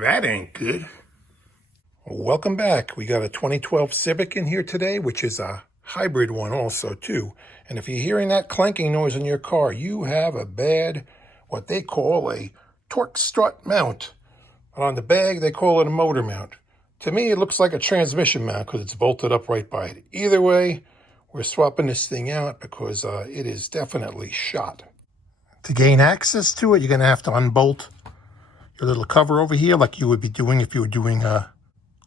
That ain't good. Welcome back. We got a 2012 Civic in here today, which is a hybrid one also too. And if you're hearing that clanking noise in your car, you have a bad, what they call a torque strut mount. On the bag, they call it a motor mount. To me, it looks like a transmission mount because it's bolted up right by it. Either way, we're swapping this thing out because it is definitely shot. To gain access to it, you're going to have to unbolt your little cover over here like you would be doing if you were doing a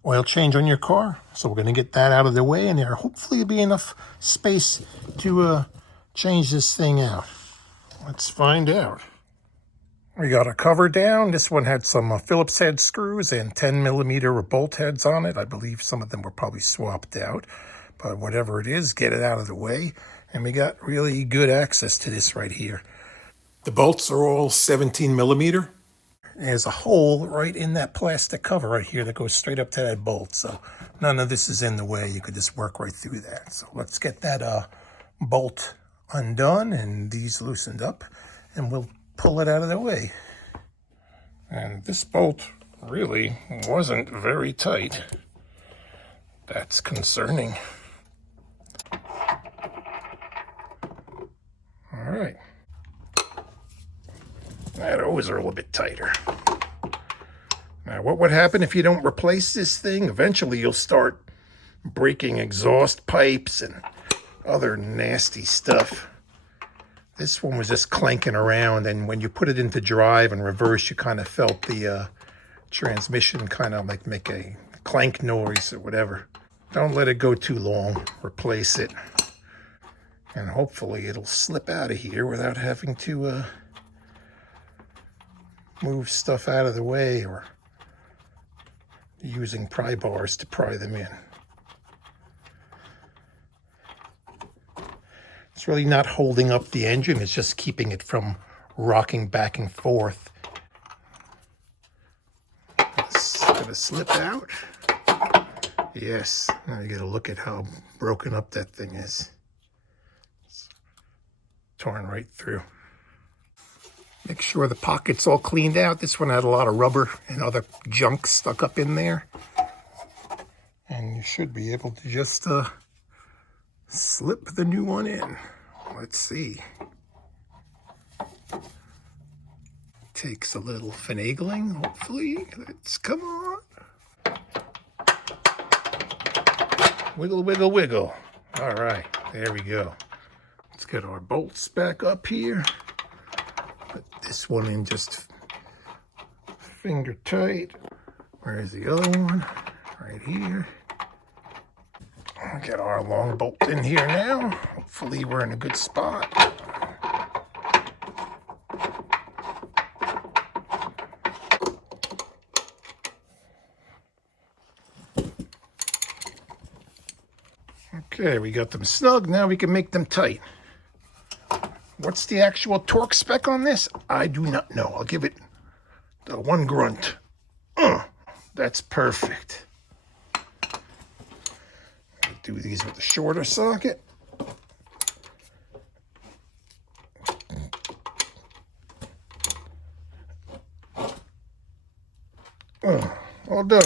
oil change on your car. So we're going to get that out of the way, and there hopefully be enough space to change this thing out. Let's find out. We got a cover down. This one had some Phillips head screws and 10mm bolt heads on it. I believe some of them were probably swapped out, but whatever it is, get it out of the way. And we got really good access to this right here. The bolts are all 17mm. There's a hole right in that plastic cover right here that goes straight up to that bolt. So none of this is in the way. You could just work right through that. So let's get that bolt undone and these loosened up, and we'll pull it out of the way. And this bolt really wasn't very tight. That's concerning. All right. Those are a little bit tighter. Now, what would happen if you don't replace this thing? Eventually, you'll start breaking exhaust pipes and other nasty stuff. This one was just clanking around, and when you put it into drive and reverse, you kind of felt the transmission kind of like make a clank noise or whatever. Don't let it go too long. Replace it, and hopefully it'll slip out of here without having to move stuff out of the way or using pry bars to pry them in. It's really not holding up the engine, it's just keeping it from rocking back and forth. It's gonna slip out. Yes, now you gotta look at how broken up that thing is. It's torn right through. Make sure the pocket's all cleaned out. This one had a lot of rubber and other junk stuck up in there. And you should be able to just slip the new one in. Let's see. Takes a little finagling, hopefully. Let's come on. Wiggle, wiggle, wiggle. All right, there we go. Let's get our bolts back up here. Put this one in just finger tight. Where's the other one? Right here. I'll get our long bolt in here now. Hopefully we're in a good spot. Okay, we got them snug. Now we can make them tight. What's the actual torque spec on this? I do not know. I'll give it the one grunt. That's perfect. Do these with a shorter socket. All done.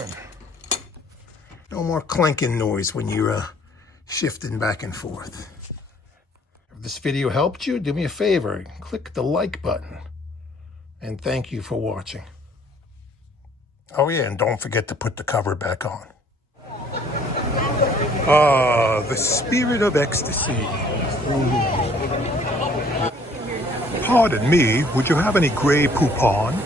No more clanking noise when you're shifting back and forth. If this video helped you, do me a favor, click the like button. And thank you for watching. Oh yeah, and don't forget to put the cover back on. The spirit of ecstasy. Pardon me, would you have any Grey Poupon?